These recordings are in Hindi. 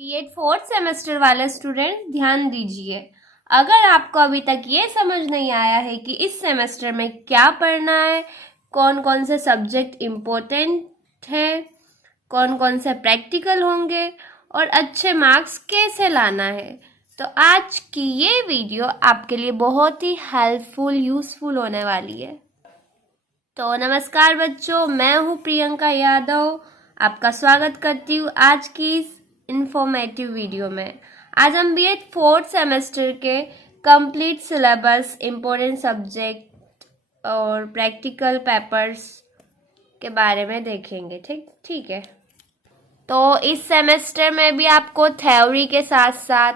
बीएड फोर्थ सेमेस्टर वाले स्टूडेंट ध्यान दीजिए। अगर आपको अभी तक ये समझ नहीं आया है कि इस सेमेस्टर में क्या पढ़ना है, कौन कौन से सब्जेक्ट इम्पोर्टेंट है, कौन कौन से प्रैक्टिकल होंगे और अच्छे मार्क्स कैसे लाना है, तो आज की ये वीडियो आपके लिए बहुत ही हेल्पफुल यूज़फुल होने वाली है। तो नमस्कार बच्चों, मैं हूँ प्रियंका यादव। आपका स्वागत करती हूँ आज की इस इंफॉर्मेटिव वीडियो में। आज हम बीएड फोर्थ सेमेस्टर के कंप्लीट सिलेबस, इम्पोर्टेंट सब्जेक्ट और प्रैक्टिकल पेपर्स के बारे में देखेंगे। ठीक है। तो इस सेमेस्टर में भी आपको थ्योरी के साथ साथ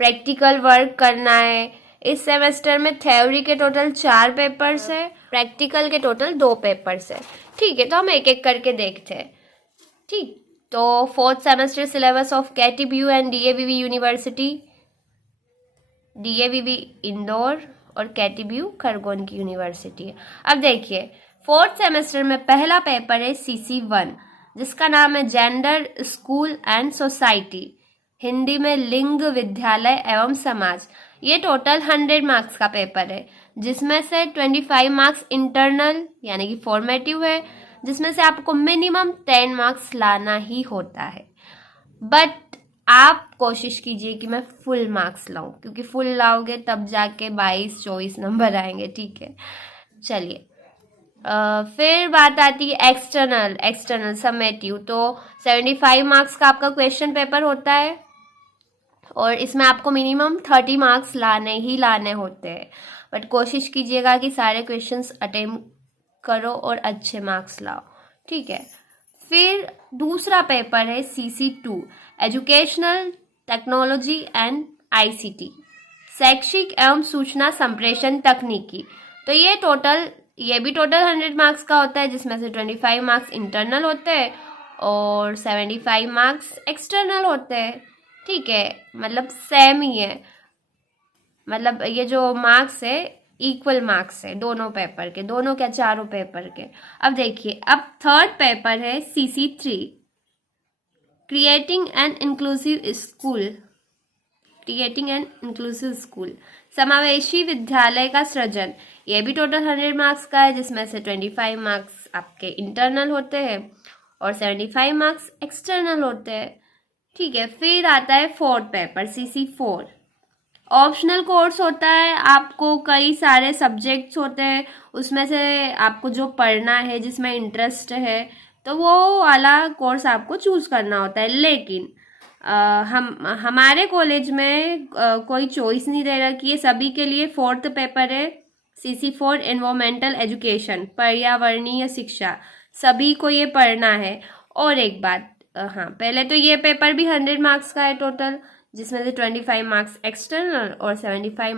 प्रैक्टिकल वर्क करना है। इस सेमेस्टर में थ्योरी के टोटल 4 पेपर्स है, प्रैक्टिकल के टोटल 2 पेपर्स है। ठीक है, तो हम एक एक करके देखते हैं। ठीक, तो fourth semester syllabus of KTBU and DAVV university, DAVV Indore और केटीबीयू खरगोन की यूनिवर्सिटी है। अब देखिए, फोर्थ सेमेस्टर में पहला पेपर है CC1, जिसका नाम है gender, school and society, Hindi में लिंग, विद्यालय एवं समाज। ये टोटल 100 मार्क्स का पेपर है, जिसमें से 25 मार्क्स इंटरनल यानी कि फॉर्मेटिव है, जिसमें से आपको मिनिमम 10 मार्क्स लाना ही होता है। बट आप कोशिश कीजिए कि मैं फुल मार्क्स लाऊं, क्योंकि फुल लाओगे तब जाके 22-24 नंबर आएंगे। ठीक है, चलिए। फिर बात आती है एक्सटर्नल समेटिव। तो 75 मार्क्स का आपका क्वेश्चन पेपर होता है और इसमें आपको मिनिमम 30 मार्क्स लाने ही लाने होते हैं। बट कोशिश कीजिएगा कि सारे क्वेश्चंस अटेम्प्ट करो और अच्छे मार्क्स लाओ। ठीक है। फिर दूसरा पेपर है CC2, educational technology and ICT, शैक्षिक एवं सूचना संप्रेषण तकनीकी। तो ये भी टोटल 100 मार्क्स का होता है, जिसमें से 25 मार्क्स इंटरनल होते हैं और 75 मार्क्स एक्सटर्नल होते हैं। ठीक है, मतलब सेम ही है, मतलब ये जो मार्क्स है इक्वल मार्क्स है दोनों पेपर के, दोनों क्या चारों पेपर के। अब देखिए, अब थर्ड पेपर है CC3, creating an inclusive school, समावेशी विद्यालय का सृजन। ये भी टोटल 100 मार्क्स का है, जिसमें से 25 मार्क्स आपके इंटरनल होते हैं और 75 मार्क्स एक्सटर्नल होते हैं। ठीक है। फिर आता है fourth paper CC4, optional course होता है। आपको कई सारे सब्जेक्ट्स होते हैं, उसमें से आपको जो पढ़ना है, जिसमें इंटरेस्ट है, तो वो वाला कोर्स आपको चूज करना होता है। लेकिन हमारे कॉलेज में कोई चॉइस नहीं दे रखी है। सभी के लिए फोर्थ पेपर है CC4, एनवायरमेंटल एजुकेशन, पर्यावरणीय शिक्षा। सभी को ये पढ़ना है। और एक बात, हाँ, पहले तो ये पेपर भी 100 मार्क्स का है टोटल, जिसमें से 25 मार्क्स एक्सटर्नल और 75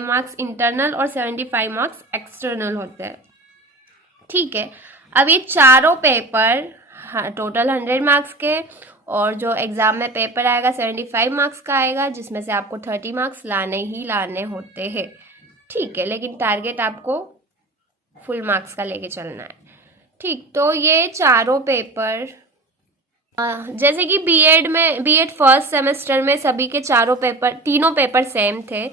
मार्क्स इंटरनल और 75 मार्क्स एक्सटर्नल होते हैं। ठीक है। अब ये चारों पेपर, हाँ, टोटल 100 मार्क्स के, और जो एग्जाम में पेपर आएगा 75 मार्क्स का आएगा, जिसमें से आपको 30 मार्क्स लाने ही लाने होते हैं। ठीक है, लेकिन टारगेट आपको फुल मार्क्स का लेके चलना है। ठीक, तो ये चारों पेपर, जैसे कि बीएड फर्स्ट सेमेस्टर में सभी के तीनों पेपर सेम थे,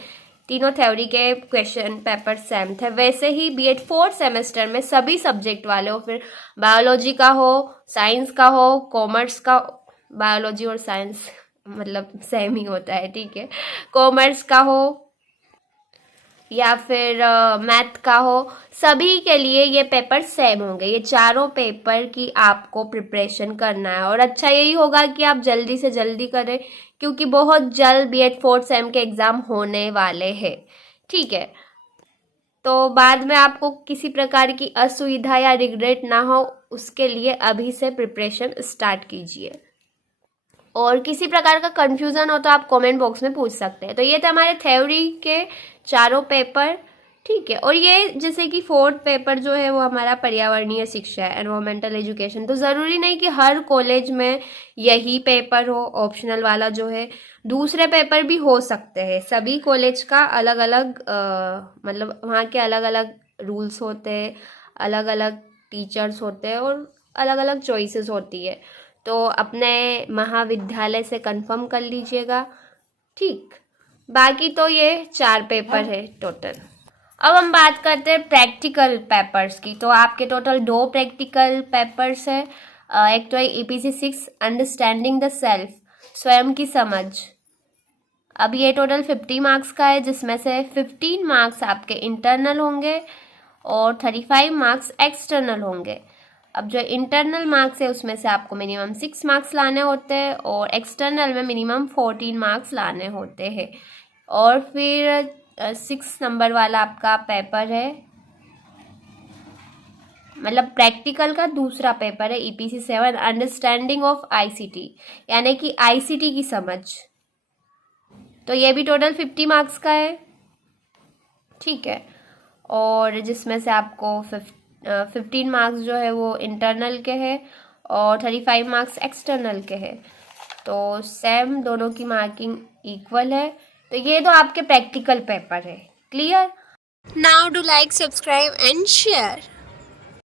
तीनों थ्योरी के क्वेश्चन पेपर सेम थे, वैसे ही बीएड फोर्थ सेमेस्टर में सभी सब्जेक्ट वाले हो, फिर बायोलॉजी का हो, साइंस का हो, कॉमर्स का, बायोलॉजी और साइंस मतलब सेम ही होता है। ठीक है, कॉमर्स का हो या फिर मैथ का हो, सभी के लिए ये पेपर सेम होंगे। ये चारों पेपर की आपको प्रिपरेशन करना है, और अच्छा यही होगा कि आप जल्दी से जल्दी करें, क्योंकि बहुत जल्द बीएड फोर्थ सेम के एग्ज़ाम होने वाले हैं। ठीक है, तो बाद में आपको किसी प्रकार की असुविधा या रिग्रेट ना हो, उसके लिए अभी से प्रिपरेशन स्टार्ट कीजिए। और किसी प्रकार का कन्फ्यूज़न हो तो आप कमेंट बॉक्स में पूछ सकते हैं। तो ये थे हमारे थ्योरी के चारों पेपर। ठीक है, और ये जैसे कि फोर्थ पेपर जो है वो हमारा पर्यावरणीय शिक्षा है, एनवायरमेंटल एजुकेशन। तो ज़रूरी नहीं कि हर कॉलेज में यही पेपर हो, ऑप्शनल वाला जो है, दूसरे पेपर भी हो सकते हैं। सभी कॉलेज का अलग अलग मतलब वहाँ के अलग अलग रूल्स होते हैं, अलग अलग टीचर्स होते हैं और अलग अलग चॉइसेस होती है। तो अपने महाविद्यालय से कंफर्म कर लीजिएगा। ठीक, बाकी तो ये 4 पेपर है टोटल। अब हम बात करते हैं प्रैक्टिकल पेपर्स की। तो आपके टोटल 2 प्रैक्टिकल पेपर्स है। एक तो है EPC 6 अंडरस्टैंडिंग द सेल्फ, स्वयं की समझ। अब ये टोटल 50 मार्क्स का है, जिसमें से 15 मार्क्स आपके इंटरनल होंगे और 35 मार्क्स एक्सटर्नल होंगे। अब जो इंटरनल मार्क्स है उसमें से आपको मिनिमम 6 मार्क्स लाने होते हैं और एक्सटर्नल में मिनिमम 14 मार्क्स लाने होते हैं। और फिर 6 नंबर वाला आपका पेपर है, मतलब प्रैक्टिकल का दूसरा पेपर है EPC 7 अंडरस्टैंडिंग ऑफ ICT, यानी कि ICT की समझ। तो ये भी टोटल 50 मार्क्स का है। ठीक है, और जिसमें से आपको 15 मार्क्स जो है वो इंटरनल के हैं और 35 मार्क्स एक्सटर्नल के हैं। तो सेम दोनों की मार्किंग इक्वल है। तो ये तो आपके प्रैक्टिकल पेपर है। Clear? Now do like, subscribe and share.